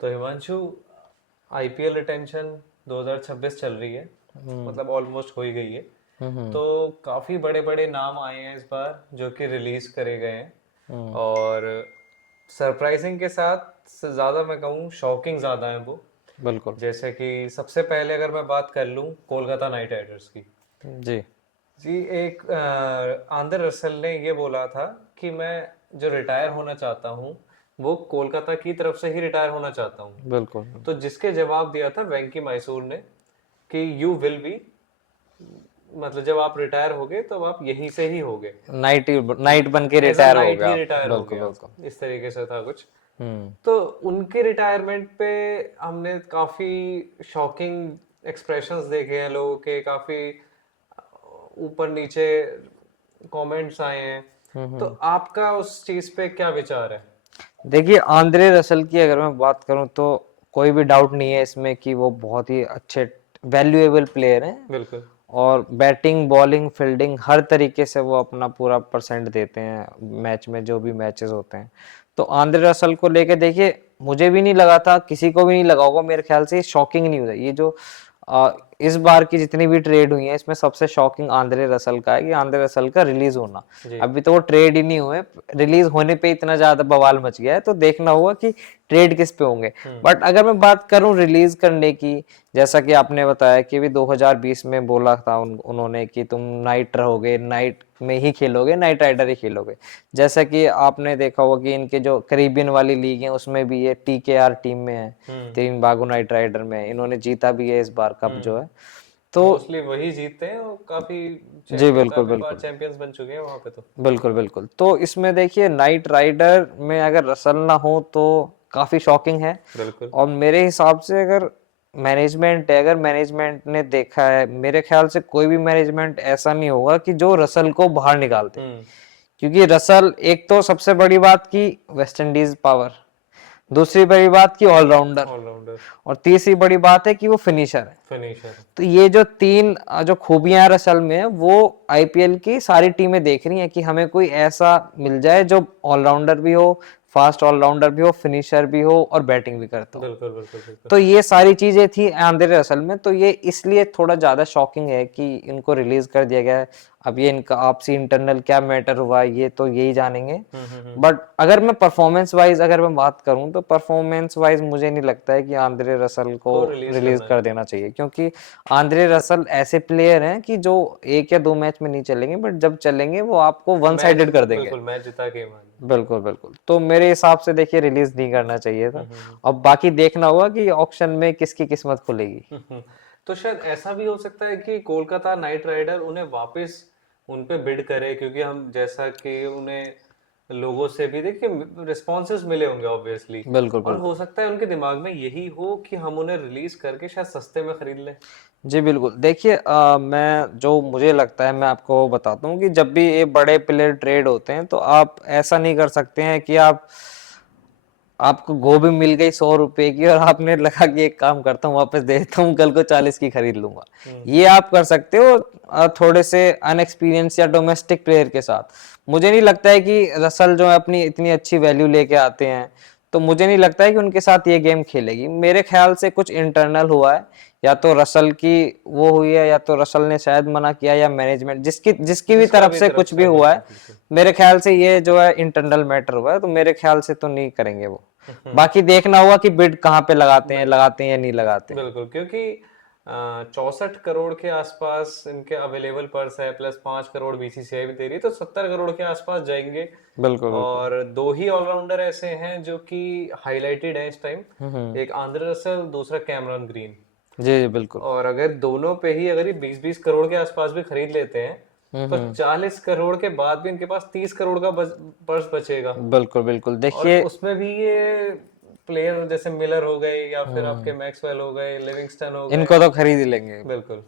तो Himanshu, IPL retention 2026 चल रही है, मतलब ऑलमोस्ट हो ही गई है। हम्म। तो काफी बड़े बड़े नाम आए हैं इस बार जो कि रिलीज करे गए हैं। हम्म। और सरप्राइजिंग के साथ से ज्यादा मैं कहूँ शॉकिंग ज्यादा है वो। बिल्कुल। जैसे कि सबसे पहले अगर मैं बात कर लूँ कोलकाता नाइट राइडर्स की। जी। जी, एक आंद्रे रसल ने ये बोला था कि मैं जो रिटायर होना चाहता हूँ वो कोलकाता की तरफ से ही रिटायर होना चाहता हूँ। बिल्कुल। तो जिसके जवाब दिया था वेंकी मैसूर ने कि यू विल बी, मतलब जब आप रिटायर होगे तो आप यहीं से ही होगे, नाइट बन के एज अ रिटायर हो नाइट गया ही आप। रिटायर होगे बिल्कुल आप, बिल्कुल। इस तरीके से था कुछ। हम्म। तो उनके रिटायरमेंट पे हमने काफी शॉकिंग एक्सप्रेशंस देखे हैं लोगों के, काफी ऊपर नीचे कमेंट्स आए हैं। तो आपका उस चीज पे क्या विचार है? देखिए, आंद्रे रसल की अगर मैं बात करूं तो कोई भी डाउट नहीं है इसमें कि वो बहुत ही अच्छे वैल्यूएबल प्लेयर हैं। बिल्कुल। और बैटिंग बॉलिंग फील्डिंग हर तरीके से वो अपना पूरा परसेंट देते हैं मैच में, जो भी मैचेस होते हैं। तो आंद्रे रसल को लेके देखिए, मुझे भी नहीं लगा था, किसी को भी नहीं लगा होगा मेरे ख्याल से। शॉकिंग न्यूज़ है ये जो इस बार की जितनी भी ट्रेड हुई है इसमें सबसे शॉकिंग आंद्रे रसल का है कि आंद्रे रसल का रिलीज होना। जी। अभी तो वो ट्रेड ही नहीं हुए, रिलीज होने पे इतना ज्यादा बवाल मच गया है, तो देखना होगा कि ट्रेड किस पे होंगे। बट अगर मैं बात करूं रिलीज करने की, जैसा कि आपने बताया कि भी 2020 में बोला था उन्होंने कि तुम नाइट रहोगे, नाइट में ही खेलोगे, नाइट राइडर ही खेलोगे। जैसा कि आपने देखा होगा कि इनके जो करीबियन वाली लीग है उसमें भी ये टीकेआर टीम में है, हम्म। तीन बागो नाइट राइडर में है। इन्होंने जीता भी है इस बार कप जो है। तो मोस्टली वही जीतते हैं और काफी जी चैंपियन, बिल्कुल काफी बार बिल्कुल। चैंपियंस बन चुके हैं वहां पे तो। बिल्कुल बिल्कुल। तो इसमें देखिए, नाइट राइडर में अगर रसल ना हो तो काफी शॉकिंग है। बिल्कुल। और मेरे हिसाब से अगर मैनेजमेंट है, अगर मैनेजमेंट ने देखा है, मेरे ख्याल से कोई भी मैनेजमेंट ऐसा नहीं होगा कि जो रसल को बाहर निकाल दे। हम्म। क्योंकि रसल, एक तो सबसे बड़ी बात की वेस्ट इंडीज पावर, दूसरी बड़ी बात की ऑलराउंडर, ऑलराउंडर। और तीसरी बड़ी बात है कि वो फिनिशर है। फिनिशर। तो ये जो तीन जो खूबियां हैं रसल में, वो आईपीएल की सारी टीमें देख रही हैं कि हमें कोई ऐसा मिल जाए जो ऑलराउंडर भी हो, फास्ट ऑलराउंडर भी हो, फिनिशर भी हो और बैटिंग भी करता हो। बिल्कुल बिल्कुल बिल्कुल। तो ये सारी चीजें थी आंद्रे रसल में, तो ये इसलिए थोड़ा ज्यादा शॉकिंग है कि इनको रिलीज कर दिया गया है। अब ये इनका आपसी इंटरनल क्या मैटर हुआ है ये तो यही जानेंगे। बट अगर मैं परफॉर्मेंस वाइज अगर मैं बात करूं तो परफॉर्मेंस वाइज मुझे नहीं लगता है कि आंद्रे रसल को को रिलीज रिलीज करना कर चाहिए। देना चाहिए, क्योंकि आंद्रे रसल ऐसे प्लेयर हैं कि जो एक या दो मैच में नहीं चलेंगे, बट जब चलेंगे वो आपको वन मैच, साइडेड कर देंगे। बिल्कुल मैच जिता के मान। बिल्कुल बिल्कुल। तो मेरे हिसाब से देखिए, रिलीज नहीं करना चाहिए था। अब बाकी देखना होगा कि ऑक्शन में किसकी किस्मत खुलेगी। तो शायद ऐसा भी हो सकता है कि कोलकाता नाइट राइडर उन्हें वापस उन पे बिड करे, क्योंकि हम जैसा कि उन्हें लोगों से भी देखिए रिस्पॉन्सेज मिले होंगे ऑब्वियसली। बिल्कुल और हो बिल्कुल। सकता है उनके दिमाग में यही हो कि हम उन्हें रिलीज करके शायद सस्ते में खरीद लें। जी बिल्कुल। देखिए, मैं जो मुझे लगता है मैं आपको बताता हूँ कि जब भी ये बड़े प्लेयर ट्रेड होते हैं तो आप ऐसा नहीं कर सकते हैं कि आपको गोभी मिल गई 100 रुपए की और आपने लगा कि एक काम करता हूँ वापस दे देता हूँ, कल को 40 की खरीद लूंगा। ये आप कर सकते हो थोड़े से अनएक्सपीरियंस या डोमेस्टिक प्लेयर के साथ। मुझे नहीं लगता है कि रसल जो है अपनी इतनी अच्छी वैल्यू लेके आते हैं, तो मुझे नहीं लगता है कि उनके साथ ये गेम खेलेगी। मेरे ख्याल से कुछ इंटरनल हुआ है, या तो रसल की वो हुई है, या तो रसल ने शायद मना किया, या मैनेजमेंट जिसकी जिसकी भी जिसका तरफ भी से तरफ कुछ भी से, हुआ बिल्कुल है। बिल्कुल। मेरे ख्याल से ये जो है इंटरनल मैटर हुआ है, तो मेरे ख्याल से तो नहीं करेंगे वो। बाकी देखना होगा कि बिड कहाँ पे लगाते हैं या नहीं लगाते हैं। बिल्कुल, क्योंकि 64 करोड़ के आसपास इनके अवेलेबल पर्स है, प्लस 5 करोड़ बीसीसीआई भी दे रही है, तो 70 करोड़ के आसपास जाएंगे। बिल्कुल बिल्कुल। और दो ही ऑलराउंडर ऐसे हैं जो कि हाईलाइटेड है इस टाइम, एक आंद्रे रसल, दूसरा कैमरन ग्रीन। जी जी बिल्कुल। और अगर दोनों पे ही अगर ये 20-20 करोड़ के आसपास भी खरीद लेते हैं तो 40 करोड़ के बाद भी इनके पास 30 करोड़ का पर्स बचेगा। बिल्कुल बिल्कुल। और देखिए, उसमें भी ये प्लेयर जैसे मिलर हो गए, या फिर आपके मैक्सवेल हो गए, लिविंगस्टन हो गए। इनको तो खरीद ही लेंगे। बिल्कुल।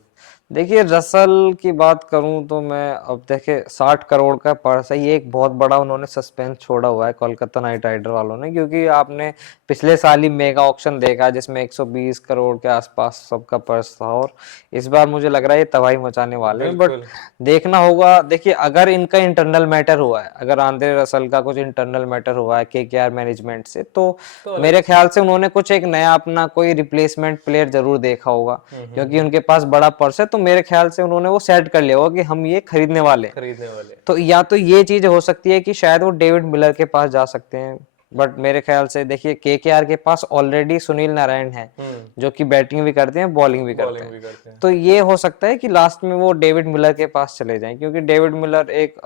देखिए रसल की बात करूं तो मैं अब देखिए 60 करोड़ का पर्स है, ये एक बहुत बड़ा उन्होंने सस्पेंस छोड़ा हुआ है कोलकाता नाइट राइडर वालों ने, क्योंकि आपने पिछले साल ही मेगा ऑक्शन देखा जिसमें 120 करोड़ के आसपास सबका पर्स था, और इस बार मुझे लग रहा है ये तबाही मचाने वाले हैं। बट बिल्कुल। देखना होगा, देखिए अगर इनका इंटरनल मैटर हुआ है, अगर आंद्रे रसल का कुछ इंटरनल मैटर हुआ है केकेआर मैनेजमेंट से, तो तो अलग मेरे चीज। ख्याल से उन्होंने कुछ एक नया अपना कोई रिप्लेसमेंट प्लेयर जरूर देखा होगा, क्योंकि उनके पास बड़ा पर्स है, तो मेरे ख्याल से उन्होंने वो सेट कर लिया होगा कि हम ये खरीदने वाले हैं। खरीदने वाले। तो या तो ये चीज हो सकती है कि शायद वो डेविड मिलर के पास जा सकते हैं, बट मेरे ख्याल से देखिए केकेआर के पास ऑलरेडी सुनील नारायण है, जो कि बैटिंग भी करते हैं बॉलिंग भी करते बॉलिंग हैं। भी करते हैं। तो ये हो सकता है कि लास्ट में वो डेविड मिलर के पास चले जाएं, क्योंकि डेविड मिलर एक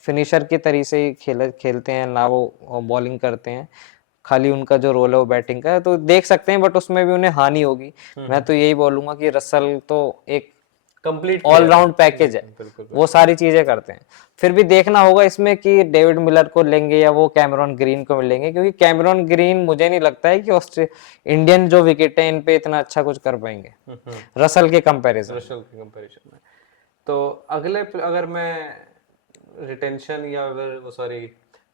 फिनिशर के तरीके से ही खेलते हैं ना, वो बॉलिंग करते हैं, खाली उनका जो रोल है वो बैटिंग का है, तो देख सकते हैं, बट उसमें भी उन्हें हानि होगी। मैं तो यही बोलूंगा कि रसल तो एक कंप्लीट प्लेयर है। ऑलराउंड पैकेज है, बिल्कुल बिल्कुल वो सारी चीजें करते हैं। फिर भी देखना होगा इसमें कि डेविड मिलर को लेंगे या वो कैमरॉन ग्रीन को मिलेंगे, क्योंकि कैमरॉन ग्रीन मुझे नहीं लगता है कि इंडियन जो विकेट है इन पे इतना अच्छा कुछ कर पाएंगे रसल के कंपैरिजन। रशल के कंपैरिजन में। तो अगले अगर मैं रिटेंशन या अगर वो सॉरी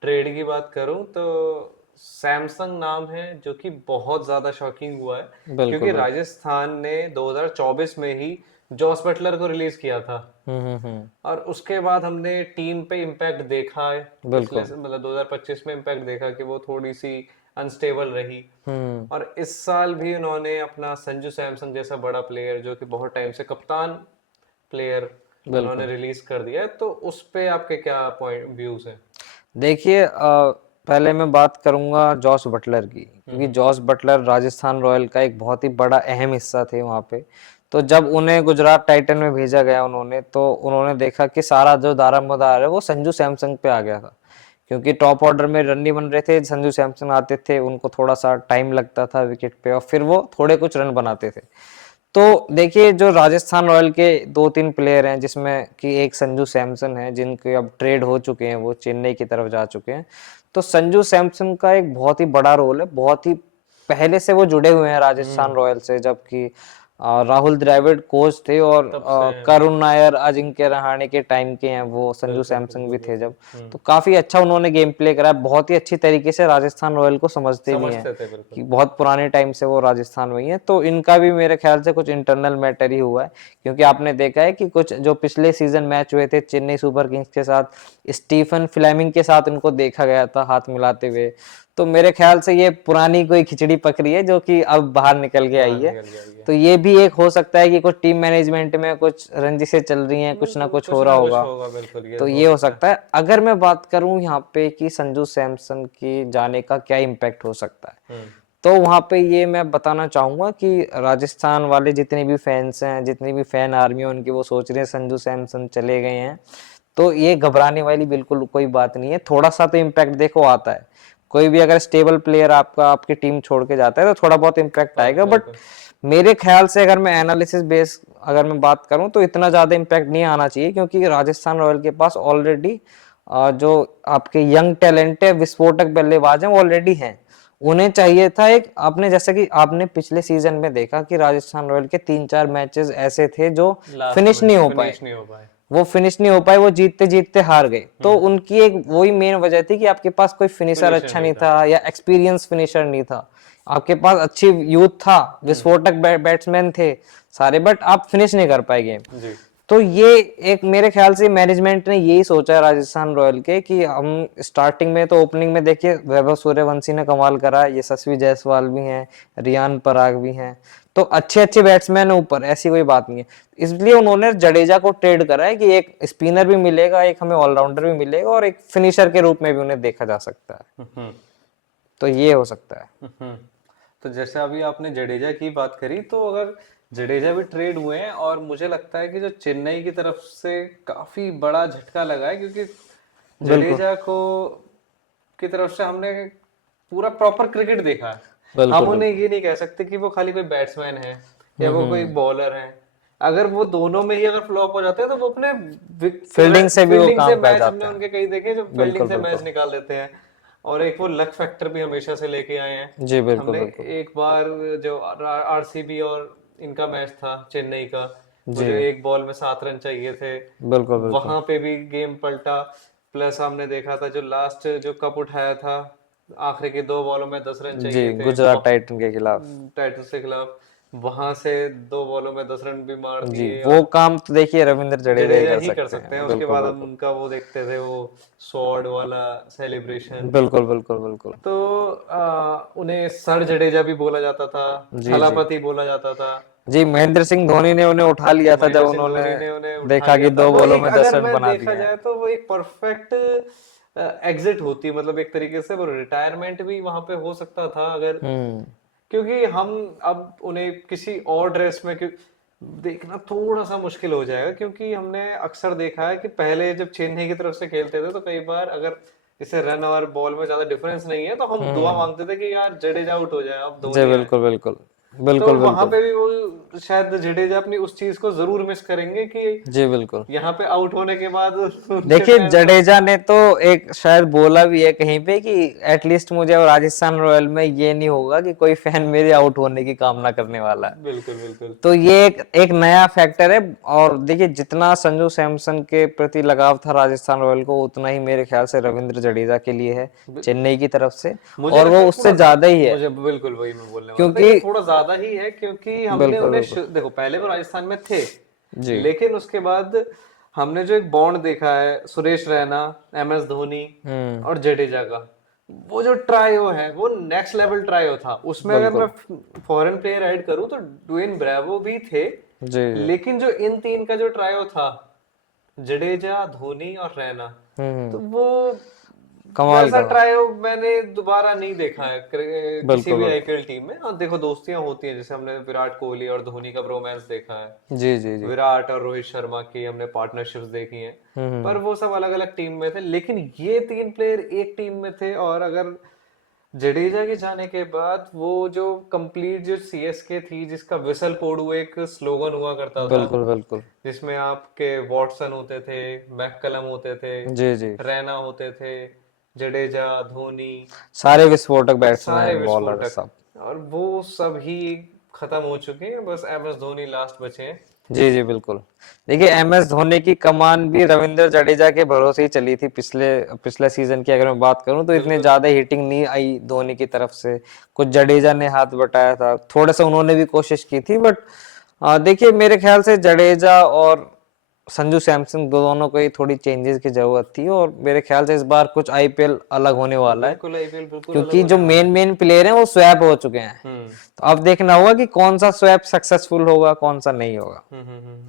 ट्रेड की बात करूं तो सैमसंग नाम है जो कि बहुत ज्यादा शॉकिंग हुआ है, बिल्कुल क्योंकि बिल्कुल। राजस्थान ने 2024 में ही जॉस बटलर को रिलीज किया था, और उसके बाद हमने टीम पे इम्पैक्ट देखा है। पिछले बिल्कुल। मतलब 2025 में इम्पैक्ट देखा कि वो थोड़ी सी अनस्टेबल रही, हम्म। और इस साल भी उन्होंने अपना संजू सैमसन जैसा बड़ा प्लेयर जो कि बहुत टाइम से कप्तान प्लेयर उन्होंने बिल्कुल। रिलीज कर दिया है, तो उस पे आपके क्या पॉइंट व्यूज हैं? देखिए पहले मैं बात करूंगा जॉस बटलर की, क्योंकि जॉस बटलर राजस्थान रॉयल का एक बहुत ही बड़ा अहम हिस्सा थे वहां पे। तो जब उन्हें गुजरात टाइटन में भेजा गया उन्होंने देखा कि सारा जो दारोमदार है वो संजू सैमसंग पे आ गया था, क्योंकि टॉप ऑर्डर में रन नहीं बन रहे थे, संजू सैमसन आते थे, उनको थोड़ा सा टाइम लगता था विकेट पे और फिर वो थोड़े कुछ रन बनाते थे। तो देखिए जो राजस्थान रॉयल के 2-3 प्लेयर हैं, जिसमें कि एक संजू सैमसन है, जिनके अब ट्रेड हो चुके हैं, वो चेन्नई की तरफ जा चुके हैं। तो संजू सैमसन का एक बहुत ही बड़ा रोल है, बहुत ही पहले से वो जुड़े हुए हैं राजस्थान रॉयल से, जबकि राहुल द्रविड़ कोच थे, और तब से हैं वो। करुण नायर अजिंक्य रहाणे के टाइम के हैं वो, संजू बिल्कुल सैमसन बिल्कुल भी थे बिल्कुल। जब। तो काफी अच्छा उन्होंने गेम प्ले करा, बहुत ही अच्छी तरीके से राजस्थान रॉयल को समझते भी हैं, समझते थे बिल्कुल। कि बहुत पुराने टाइम से वो राजस्थान में ही है। तो इनका भी मेरे ख्याल से कुछ इंटरनल मैटर ही हुआ है, क्योंकि आपने देखा है कि कुछ जो पिछले सीजन मैच हुए थे चेन्नई सुपर किंग्स के साथ, स्टीफन फ्लेमिंग के साथ उनको देखा गया था हाथ मिलाते हुए। तो मेरे ख्याल से ये पुरानी कोई खिचड़ी पकड़ी है जो कि अब बाहर निकल के बाहर आई है। निकल गया ये। तो ये भी एक हो सकता है कि कुछ टीम मैनेजमेंट में कुछ रंजिशें चल रही हैं, कुछ ना कुछ हो कुछ रहा ना कुछ होगा। होगा, बिल्कुल ये तो हो ये हो सकता है। सकता है। अगर मैं बात करूं यहाँ पे कि संजू सैमसन की जाने का क्या इम्पैक्ट हो सकता है, तो वहां पे ये मैं बताना चाहूंगा कि राजस्थान वाले जितने भी फैंस हैं, जितनी भी फैन आर्मी है उनकी, वो सोच रहे हैं संजू सैमसन चले गए हैं, तो ये घबराने वाली बिल्कुल कोई बात नहीं है। थोड़ा सा तो इम्पैक्ट देखो आता है, कोई भी अगर स्टेबल प्लेयर आपका आपकी टीम छोड़ के जाता है तो थोड़ा बहुत इम्पैक्ट आएगा, बट बिल्कुल। मेरे ख्याल से अगर मैं एनालिसिस बेस अगर मैं बात करूं तो इतना ज्यादा इम्पैक्ट नहीं आना चाहिए, क्योंकि राजस्थान रॉयल के पास ऑलरेडी जो आपके यंग टैलेंट है, विस्फोटक बल्लेबाज हैं, वो ऑलरेडी हैं। उन्हें चाहिए था एक, आपने जैसे कि आपने पिछले सीजन में देखा कि राजस्थान रॉयल के 3-4 मैचेस ऐसे थे जो लास्ट फिनिश में नहीं हो पाए, फिनिश नहीं हो पाए। वो फिनिश नहीं हो पाए, वो जीतते जीतते हार गए। तो उनकी एक वही मेन वजह थी कि आपके पास कोई फिनिशर फिनिशर अच्छा नहीं नहीं था। था या एक्सपीरियंस फिनिशर नहीं था। आपके पास अच्छी यूथ था, विस्फोटक बैट्समैन थे सारे, बट आप फिनिश नहीं कर पाए गेम। जी। तो ये एक मेरे ख्याल से मैनेजमेंट ने यही सोचा राजस्थान रॉयल के कि हम स्टार्टिंग में तो ओपनिंग में देखिए वैभव सूर्यवंशी ने कमाल करा, यशस्वी जायसवाल भी हैं, रियान पराग भी हैं, तो अच्छे अच्छे बैट्समैन है ऊपर, ऐसी कोई बात नहीं है। इसलिए उन्होंने जडेजा को ट्रेड करा है कि एक स्पिनर भी मिलेगा, एक हमें ऑलराउंडर भी मिलेगा, और एक फिनिशर के रूप में भी उन्हें देखा जा सकता है। तो ये हो सकता है। तो जैसे अभी आपने जडेजा की बात करी, तो अगर जडेजा भी ट्रेड हुए हैं, और मुझे लगता है कि जो चेन्नई की तरफ से काफी बड़ा झटका लगा है, क्योंकि बिल्कुल जडेजा को की तरफ से हमने पूरा प्रॉपर क्रिकेट देखा है। हम बिल्कुल उन्हें बिल्कुल। ये नहीं कह सकते कि वो खाली कोई बैट्समैन है या वो कोई बॉलर है। अगर वो दोनों में ही अगर फ्लॉप हो जाते हैं तो वो अपने फील्डिंग से भी वो फील्डिंग से काम कर मैच हमने जाते हैं। उनके कई देखे जो फील्डिंग बिल्कुल से मैच बिल्कुल। निकाल देते हैं, और एक वो लक फैक्टर भी हमेशा से लेके आए हैं। जी बिल्कुल हमने बिल्कुल। एक बार जो आरसीबी और इनका मैच था चेन्नई का, वो जो एक बॉल में 7 रन चाहिए थे, बिल्कुल बिल्कुल। वहां पे भी गेम पलटा। प्लस हमने देखा था जो लास्ट जो कप उठाया था, आखिरी की 2 बॉलों में 10 रन जी, चाहिए थे, गुजरात टाइटन के खिलाफ। टाइटंस के खिलाफ, वहां से 2 बॉलों में 10 रन भी मार जी, दिए। वो और काम तो देखिए रविंद्र जडेजा ही जडेजा कर ही कर सकते सकते हैं। हैं। उसके बिल्कुल बाद हम बिल्कुल। उनका वो देखते थे, वो स्वॉर्ड वाला सेलिब्रेशन। बिल्कुल बिल्कुल बिल्कुल। तो उन्हें सर जडेजा भी बोला जाता था, जी जी। थलापति बोला जाता था। जी, महेंद्र सिंह धोनी ने उन्हें उठा लिया था जब महेंद्र सिंह उन्होंने धोनी ने उन्हें उठा देखा लिया कि था। दो वो बॉलों एक, में दस अगर रन मैं बना देखा दिए हैं। जाए तो वो एक परफेक्ट एग्जिट होती, मतलब एक तरीके से वो रिटायरमेंट भी वहां पे हो सकता था अगर, हम्म। क्योंकि हम अब उन्हें किसी और ड्रेस में देखना थोड़ा सा मुश्किल हो जाएगा, क्योंकि हमने अक्सर देखा है कि पहले जब चेन्नई की तरफ से खेलते थे तो कई बार अगर इसे रन और बॉल में ज्यादा डिफरेंस नहीं है तो हम दुआ हम्म। मांगते थे कि यार जडेजा आउट हो जाए, अब जी धोनी आए। बिल्कुल बिल्कुल। तो बिल्कुल वहां बिल्कुल। पे भी वो शायद जडेजा अपनी उस चीज को जरूर मिस करेंगे कि जी बिल्कुल। यहाँ पे आउट होने के बाद उनके देखिए फैंस अब। जडेजा ने तो एक शायद बोला भी है कहीं पे कि एटलीस्ट मुझे अब राजस्थान रॉयल में ये नहीं होगा कि कोई फैन मेरे आउट होने की कामना करने वाला है। बिल्कुल बिल्कुल। तो ये एक नया फैक्टर है। और देखिए जितना संजू सैमसन के प्रति लगाव था राजस्थान रॉयल को, उतना ही मेरे ख्याल से रविंद्र जडेजा के लिए है चेन्नई की तरफ से। मुझे और लगता वो है उससे ज्यादा ही है, मुझे बिल्कुल वही मैं बोलने वाला था क्योंकि कि थोड़ा ज्यादा ही है, क्योंकि हमने बिल्कुल उन्हें बिल्कुल। देखो पहले वो राजस्थान में थे, जी। लेकिन उसके बाद हमने जो एक बॉन्ड देखा है सुरेश रैना, MS धोनी हम्म। और जडेजा का, वो जो ट्रायो है वो नेक्स्ट लेवल ट्रायो था। उसमें अगर मैं बिल्कुल। फॉरेन प्लेयर ऐड करूं तो ड्वेन ब्रेवो भी थे, जी जी। लेकिन जो इन तीन का जो ट्रायो था, जडेजा, धोनी और रैना, तो हम्म। वो कमाल वैसा का था। ट्रायो मैंने दोबारा नहीं देखा है किसी बिल्कुल भी बिल्कुल। IPL टीम में। और देखो दोस्तियां होती हैं, जैसे हमने विराट कोहली और धोनी का रोमांस देखा है, जी जी जी। विराट और रोहित शर्मा की हमने पार्टनरशिप्स देखी हैं, पर हम्म। वो सब अलग अलग टीम में थे। लेकिन ये तीन प्लेयर एक टीम में थे। और अगर जडेजा के जाने के बाद वो जो कंप्लीट जो CSK थी, जिसका विसल कोडू एक स्लोगन हुआ करता था, बिल्कुल बिल्कुल। जिसमें आपके वॉटसन होते थे, मैककलम होते थे, जी जी। रैना होते थे, जडेजा, धोनी, सारे विस्फोटक सारे बैट्समैन बॉलर विस्फोटक, सब। और वो सब ही खत्म हो चुके हैं। बस MS धोनी लास्ट बचे हैं। जी जी बिल्कुल। देखिए MS धोनी की कमान भी रविंद्र जडेजा के भरोसे ही चली थी। पिछले पिछले सीजन की अगर मैं बात करूं तो इतने बिल्कुल। ज्यादा हिटिंग नहीं आई धोनी की तरफ से। कुछ जडेजा ने हाथ बटाया था, थोड़ा सा उन्होंने भी कोशिश की थी, बट देखिए मेरे ख्याल से जडेजा और संजू सैमसन दोनों को ही थोड़ी चेंजेस की जरूरत थी। और मेरे ख्याल से इस बार कुछ IPL अलग होने वाला है, बिल्कुल IPL बिल्कुल अलग क्योंकि होने जो वाला मेन है। मेन प्लेयर हैं वो स्वैप हो चुके हैं। हम्म तो अब देखना होगा कि कौन सा स्वैप सक्सेसफुल होगा, कौन सा नहीं होगा। हम्म हम्म हम्म, हम्म,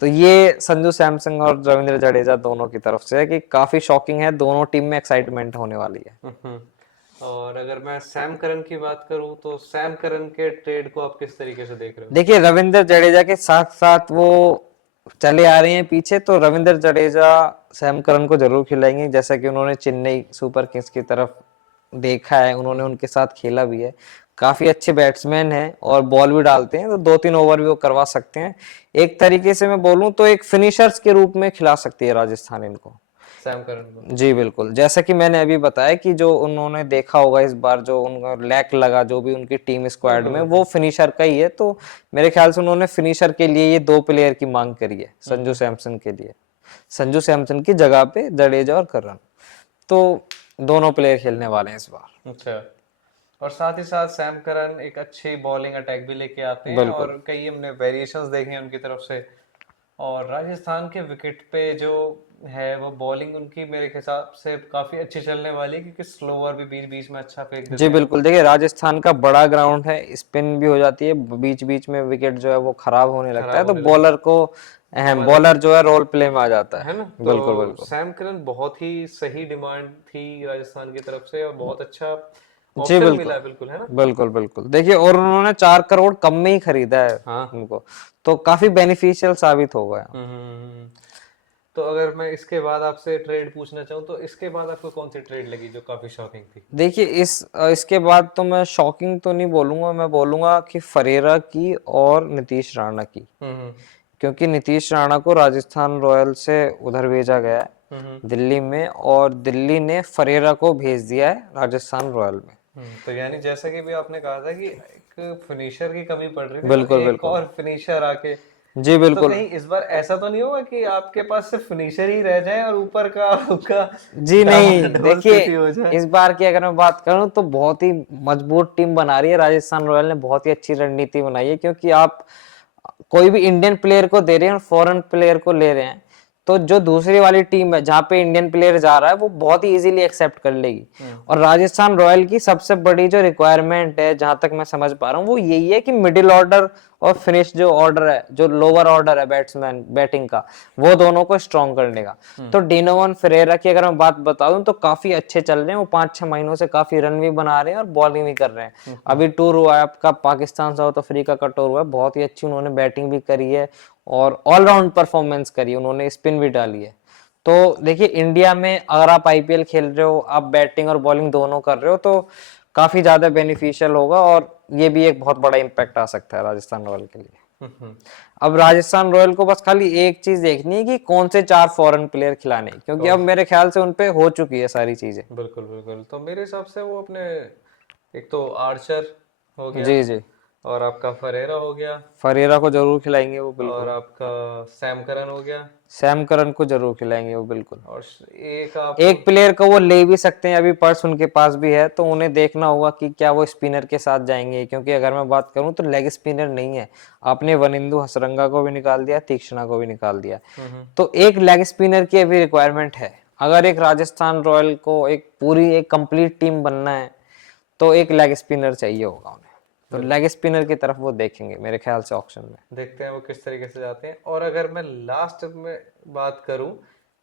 तो ये संजू सैमसन और रविंद्र जडेजा दोनों की तरफ से है कि काफी शॉकिंग है, दोनों टीम में एक्साइटमेंट होने वाली है। हम्म। और अगर मैं सैम करन की बात करूं तो सैम करन के ट्रेड को आप किस तरीके से देख रहे हो? देखिए रविंद्र जडेजा के साथ साथ वो चले आ रहे हैं पीछे, तो रविंद्र जडेजा सैम करन को जरूर खिलाएंगे, जैसा कि उन्होंने चेन्नई सुपर किंग्स की तरफ देखा है, उन्होंने उनके साथ खेला भी है। काफी अच्छे बैट्समैन हैं और बॉल भी डालते हैं, तो 2-3 ओवर भी वो करवा सकते हैं। एक तरीके से मैं बोलूं तो एक फिनिशर्स के रूप में खिला सकती है राजस्थान इनको। सैम करन को। जी बिल्कुल। जैसा कि मैंने अभी बताया कि जो उन्होंने देखा होगा इस बार जो उनका लैक लगा जो भी उनकी टीम स्क्वाड बिल्कुल में, वो बिल्कुल। फिनिशर का ही है। तो मेरे ख्याल से उन्होंने फिनिशर के लिए ये 2 प्लेयर की मांग करी है संजू हम्म। सैमसन के लिए। संजू सैमसन की जगह पे जडेजा और करन, तो दोनों प्लेयर खेलने वाले हैं इस बार। अच्छा। और साथ ही साथ सैम करन एक अच्छी बॉलिंग अटैक भी लेके आते हैं, बिल्कुल। और कई हमने वेरिएशंस देखे हैं उनकी तरफ से। और राजस्थान के विकेट पे जो है वो बॉलिंग उनकी मेरे हिसाब से काफी अच्छी चलने वाली है, क्योंकि स्लोअर भी बीच बीच में अच्छा फेंक जी देते हैं। बिल्कुल। देखिए राजस्थान का बड़ा ग्राउंड है, स्पिन भी हो जाती है, बीच बीच में विकेट जो है वो खराब होने लगता खराब है, तो होने लगे। बॉलर को अहम मदद, बॉलर जो है रोल प्ले में आ जाता है है। ना? तो बिल्कुल बिल्कुल। सैम करन बहुत ही सही डिमांड थी राजस्थान की तरफ से, और बहुत अच्छा जी ऑप्शन बिल्कुल। मिला है, बिल्कुल, है ना? बिल्कुल बिल्कुल। देखिए और उन्होंने 4 करोड़ कम में ही खरीदा है हाँ। उनको, तो काफी बेनिफिशियल साबित हो गया। हम्म। तो अगर मैं इसके बाद आपसे ट्रेड पूछना चाहूँ तो इसके बाद आपको कौन सी ट्रेड लगी जो काफी शॉकिंग थी? देखिए इसके बाद तो मैं शॉकिंग तो नहीं बोलूंगा, मैं बोलूंगा कि फरेरा की और नीतीश राणा की। हम्म क्योंकि नीतीश राणा को राजस्थान रॉयल से उधर भेजा गया है हम्म दिल्ली में, और दिल्ली ने फरेरा को भेज दिया है राजस्थान रॉयल में। तो यानी जैसा कि भी आपने कहा था कि एक फिनिशर की कमी पड़ रही थी, तो बिल्कुल एक बिल्कुल। और फिनिशर आके जी तो बिल्कुल। कहीं इस बार ऐसा तो नहीं होगा कि आपके पास सिर्फ फिनिशर ही रह जाए और ऊपर का आपका जी नहीं, डामाडोल देखिए स्थिति हो जाए? इस बार की अगर मैं बात करूं तो बहुत ही मजबूत टीम बना रही है राजस्थान रॉयल ने, बहुत ही अच्छी रणनीति बनाई है, क्योंकि आप कोई भी इंडियन प्लेयर को दे रहे हैं और फॉरेन प्लेयर को ले रहे हैं, तो जो दूसरी वाली टीम है जहां पे इंडियन प्लेयर जा रहा है वो बहुत ही इजीली एक्सेप्ट कर लेगी। और राजस्थान रॉयल की सबसे बड़ी जो रिक्वायरमेंट है, जहां तक मैं समझ पा रहा हूँ, वो यही है कि मिडिल ऑर्डर और फिनिश जो ऑर्डर है, जो लोअर ऑर्डर है बैट्समैन बैटिंग का, वो दोनों को स्ट्रॉन्ग करने का। तो डिनोवन फेरेरा की अगर मैं बात बता दूं तो काफी अच्छे चल रहे हैं वो, 5-6 महीनों से काफी रन भी बना रहे हैं और बॉलिंग भी कर रहे हैं। अभी टूर हुआ है आपका पाकिस्तान साउथ अफ्रीका का टूर हुआ है, बहुत ही अच्छी उन्होंने बैटिंग भी करी है और ऑलराउंड परफॉर्मेंस करी है, उन्होंने स्पिन भी डाली है। तो देखिए इंडिया में अगर आप आईपीएल खेल रहे हो, आप बैटिंग और बॉलिंग दोनों कर रहे हो, तो काफी ज्यादा बेनिफिशियल होगा और ये भी एक बहुत बड़ा इम्पैक्ट आ सकता है राजस्थान रॉयल के लिए। अब राजस्थान रॉयल को बस खाली एक चीज देखनी है कि कौन से 4 फॉरेन प्लेयर खिलाने हैं, क्योंकि अब मेरे ख्याल से उनपे हो चुकी है सारी चीजें। बिल्कुल बिल्कुल। तो मेरे हिसाब से वो अपने, एक तो आर्चर हो गया, जी जी, और आपका फरेरा हो गया, फरेरा को जरूर खिलाएंगे वो और बिल्कुल। आपका सैम करन हो गया, सैम करन को जरूर खिलाएंगे वो बिल्कुल। और एक आप, एक प्लेयर को वो ले भी सकते हैं, अभी पर्स उनके पास भी है, तो उन्हें देखना होगा कि क्या वो स्पिनर के साथ जाएंगे, क्योंकि अगर मैं बात करूं तो लेग स्पिनर नहीं है। आपने वनिंदु हसरंगा को भी निकाल दिया, तीक्ष्णा को भी निकाल दिया, तो एक लेग स्पिनर की अभी रिक्वायरमेंट है। अगर एक राजस्थान रॉयल को एक पूरी एक कंप्लीट टीम बनना है तो एक लेग स्पिनर चाहिए होगा उन्हें, तो लेग स्पिनर की तरफ वो देखेंगे मेरे ख्याल से ऑक्शन में। देखते हैं वो किस तरीके से जाते हैं। और अगर मैं लास्ट में बात करूं,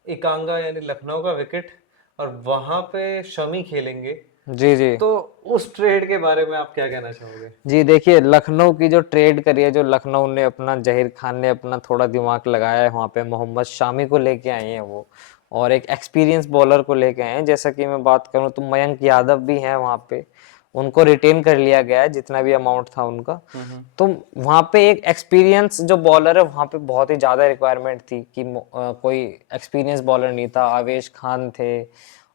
इकांगा यानी लखनऊ का विकेट, और वहां पे शमी खेलेंगे, जी जी तो उस ट्रेड के बारे में आप क्या कहना चाहोगे? जी, देखिए लखनऊ की जो ट्रेड करी है, जो लखनऊ ने अपना, जहीर खान ने अपना थोड़ा दिमाग लगाया है वहां पे, मोहम्मद शामी को लेके आए हैं वो, और एक एक्सपीरियंस बॉलर को लेके आए हैं। जैसा कि मैं बात करूं तो मयंक यादव भी हैं वहां पे, उनको रिटेन कर लिया गया है जितना भी अमाउंट था उनका। तो वहां पे एक एक्सपीरियंस जो बॉलर है, वहां पे बहुत ही ज्यादा रिक्वायरमेंट थी कि कोई एक्सपीरियंस बॉलर नहीं था, आवेश खान थे,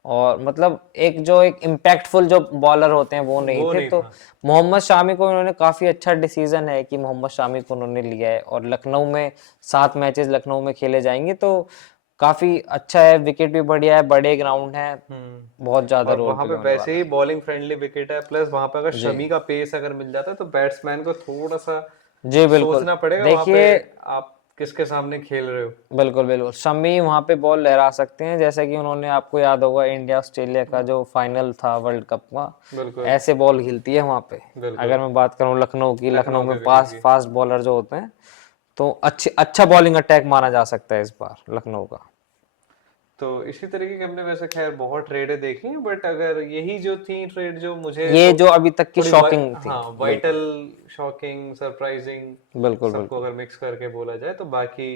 और मतलब एक जो एक इम्पैक्टफुल जो बॉलर होते हैं वो नहीं वो थे। नहीं तो था। मोहम्मद शामी को इन्होंने, काफी अच्छा डिसीजन है कि मोहम्मद शामी को उन्होंने लिया है, और लखनऊ में 7 मैचेस लखनऊ में खेले जाएंगे, तो काफी अच्छा है, विकेट भी बढ़िया है, बड़े ग्राउंड है, बहुत ज्यादा और रोल वहां प्ले पे होने वैसे वाला ही है। बॉलिंग फ्रेंडली विकेट है, प्लस वहां पे अगर जी शमी का पेस अगर मिल जाता है तो बैट्समैन को थोड़ा सा जी बिल्कुल। सोचना पड़ेगा वहां पे देखिए आप किसके सामने खेल रहे हो। बिल्कुल बिल्कुल, शमी वहां पे बॉल लहरा सकते हैं, जैसे कि उन्होंने, आपको याद होगा इंडिया ऑस्ट्रेलिया का जो फाइनल था वर्ल्ड कप का, बिल्कुल ऐसे बॉल हिलती है वहां पे। बिल्कुल। अगर मैं बात करूं लखनऊ की, लखनऊ लखनऊ में के विकेट की। फास्ट बॉलर जो होते हैं, तो अच्छा बॉलिंग अटैक माना जा सकता है इस बार लखनऊ का। तो इसी तरीके की हमने वैसे खैर बहुत ट्रेडें देखी हैं, बट अगर यही जो थी ट्रेड जो मुझे ये तो जो अभी तक की थोड़ी शॉकिंग थी, हाँ, बिल्कुल वाइटल, शॉकिंग, सरप्राइजिंग, बिल्कुल सबको बिल्कुल। अगर मिक्स करके बोला जाए, तो बाकी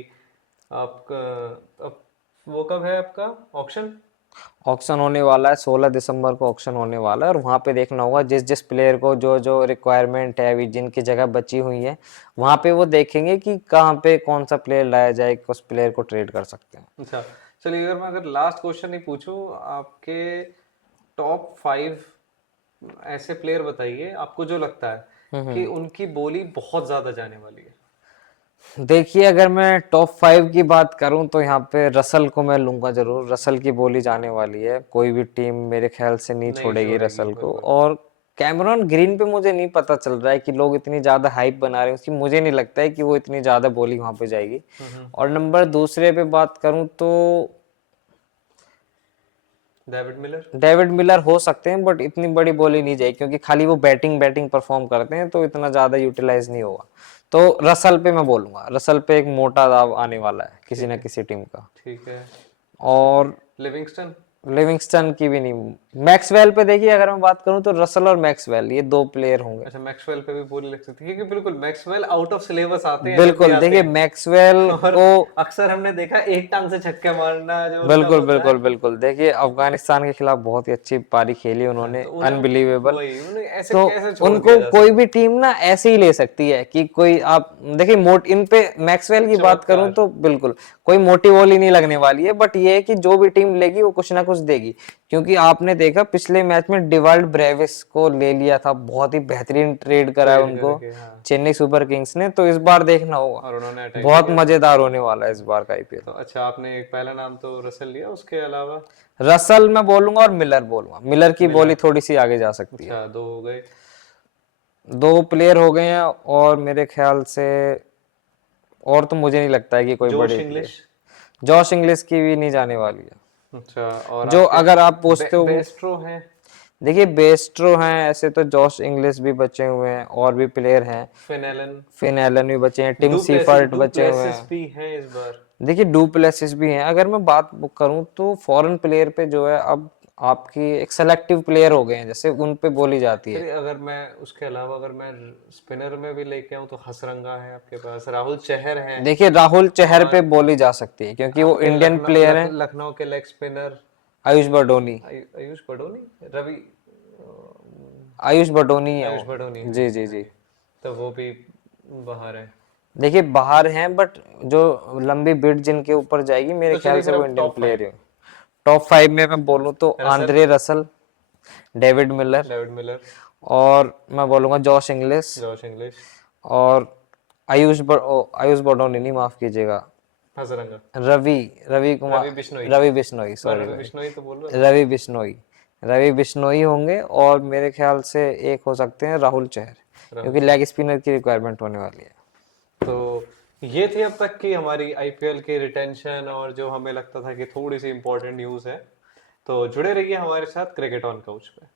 आपका, अब वो कब है आपका ऑक्शन? ऑक्शन होने वाला है 16 दिसंबर को, ऑक्शन होने वाला है, और वहां पे देखना होगा जिस जिस प्लेयर को जो जो रिक्वायरमेंट है, अभी जिनकी जगह बची हुई है, वहां पे वो देखेंगे कि कहाँ पे कौन सा प्लेयर लाया जाए, उस प्लेयर को ट्रेड कर सकते हैं। अच्छा, चलिए अगर मैं लास्ट क्वेश्चन ही पूछूं, आपके टॉप 5 ऐसे प्लेयर बताइए आपको जो लगता है कि उनकी बोली बहुत ज्यादा जाने वाली है। देखिए अगर मैं टॉप 5 की बात करूं तो यहाँ पे रसल को मैं लूंगा जरूर, रसल की बोली जाने वाली है, कोई भी टीम मेरे ख्याल से नहीं नहीं छोड़ेगी छोड़ेगी, रसल को। बिल्कुल। और कैमरॉन ग्रीन पे मुझे नहीं पता चल रहा है कि लोग इतनी ज्यादा हाइप बना रहे हैं उसकी, मुझे नहीं लगता है कि वो इतनी ज्यादा बोली वहां पे जाएगी। और नंबर दूसरे पे बात करूं तो डेविड मिलर। डेविड मिलर हो सकते हैं, बट इतनी बड़ी बोली नहीं जाएगी, क्योंकि खाली वो बैटिंग बैटिंग परफॉर्म करते हैं, तो इतना ज्यादा यूटिलाइज नहीं होगा। तो रसल पे मैं बोलूंगा, रसल पे एक मोटा दाव आने वाला है किसी ठीक ना है, किसी टीम का। ठीक है। और लिविंगस्टन। लिविंगस्टन की भी नहीं। मैक्सवेल पे देखिए अगर मैं बात करूं तो रसल और मैक्सवेल, ये 2 प्लेयर होंगे। अच्छा, मैक्सवेल पे भी बोली लग सकती है, क्योंकि बिल्कुल मैक्सवेल आउट ऑफ सिलेबस आते हैं जब भी बिल्कुल, आते देखिए मैक्सवेल हैं। और को, अक्सर हमने देखा एक टांग से छक्के मारना जो उनका बिल्कुल होता बिल्कुल है। बिल्कुल, देखिए अफगानिस्तान के खिलाफ बहुत ही अच्छी पारी खेली हाँ, उन्होंने, तो उन्हें, अनबिलीवेबल। वही उन्हें ऐसे तो कैसे छोड़ दिया उनको जा कोई सकता भी टीम ना ऐसे ही ले सकती है कि कोई, आप देखिए इन पे मैक्सवेल है? की बात करूं चमत्कार। तो बिल्कुल कोई मोटी बोली नहीं लगने वाली है, बट ये है कि जो भी टीम लेगी वो कुछ ना कुछ देगी, क्योंकि आपने देखा पिछले मैच में डिवाल्ड ब्रेविस को ले लिया था, बहुत ही बेहतरीन ट्रेड करा है ट्रेड उनको करके, हाँ, चेन्नई सुपर किंग्स ने। तो इस बार देखना होगा, और उन्होंने अटैक भी बहुत किया था। मजेदार होने वाला है इस बार का आईपीएल। तो अच्छा, आपने एक पहला नाम तो रसल लिया, उसके अलावा? रसल मैं बोलूंगा और मिलर बोलूंगा, मिलर की बोली मिलर, थोड़ी सी आगे जा सकती है। अच्छा, दो हो गए। दो प्लेयर हो गए हैं, और मेरे ख्याल से और तो मुझे नहीं लगता है कि कोई जोश बड़ी प्लेयर। इंग्लिश। जॉश इंग्लिश की भी नहीं जाने वाली है, अच्छा, और जो आपके अगर आप पूछते हो। बेस्ट्रो हैं? देखिए बेस्ट्रो हैं ऐसे, तो जॉश इंग्लिश भी बचे हुए हैं, और भी प्लेयर हैं। फिन एलन, फिन एलन भी बचे हैं, टिम सीफर्ट बचे हुए डुप्लेसिस हैं। भी हैं इस बार। देखिए डुप्लेसिस भी हैं। अगर मैं बात करूं तो फॉरेन प्लेयर पे जो है अब आपकी एक सेलेक्टिव प्लेयर हो गए हैं, जैसे उन पे बोली जाती है। चलिए, अगर मैं उसके अलावा अगर मैं स्पिनर में भी लेके आऊं तो हसरंगा है आपके पास, राहुल चहर है, देखिए राहुल चहर पे और बोली जा सकती है, क्योंकि वो आपके इंडियन प्लेयर हैं। लखनऊ के लेग स्पिनर आयुष बडोनी, आयुष बडोनी, रवि, आयुष बडोनी है आयुष वो। बडोनी है, जी जी जी। हाँ, तो वो भी बाहर है। देखिए बाहर हैं, बट जो लंबी बिड जिनके ऊपर जाएगी मेरे तो ख्याल चलिए से फिर वो अब इंडियन टॉप प्लेयर 5। ही। टॉप 5 में मैं बोलूँ तो Russell, Andre Russell, David Miller, David Miller, और मैं बोलूंगा जॉश इंग्लिश, जॉश इंग्लिश, और आयुष बडोनी नहीं, माफ कीजिएगा, हसरंगा, रवि रवि रवि कुमार, बिश्नोई। रवि बिश्नोई, मैं सॉरी रवि भाई, बिश्नोई तो बोल रहा था। रवि बिश्नोई, रवि बिश्नोई होंगे। और मेरे ख्याल से एक हो सकते हैं राहुल चहर, राहुल क्योंकि चहर। लेग स्पिनर की रिक्वायरमेंट होने वाली है। तो ये थी अब तक की हमारी आईपीएल की रिटेंशन, और जो हमें लगता था कि थोड़ी सी इंपॉर्टेंट न्यूज़ है। तो जुड़े रहिए हमारे साथ क्रिकेट ऑन काउच पे।